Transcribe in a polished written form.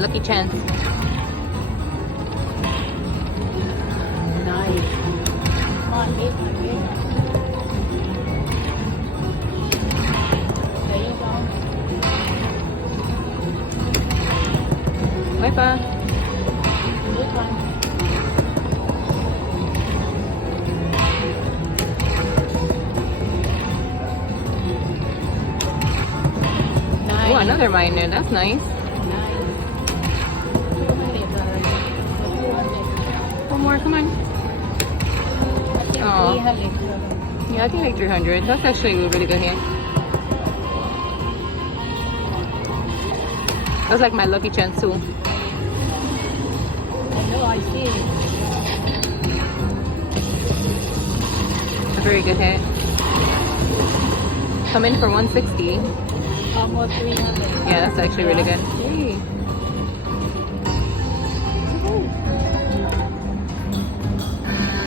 Lucky chance. Nice. Come on, hit my hit. There you go. Bye pa. Good one. Oh, another minor. That's nice. One more, come on. Oh. Yeah, I think like 300. That's actually a really good hand. That's like my lucky chance too. I know, I see it. A very good hit. Come in for 160. Almost 300. Yeah, that's actually really good. Yay.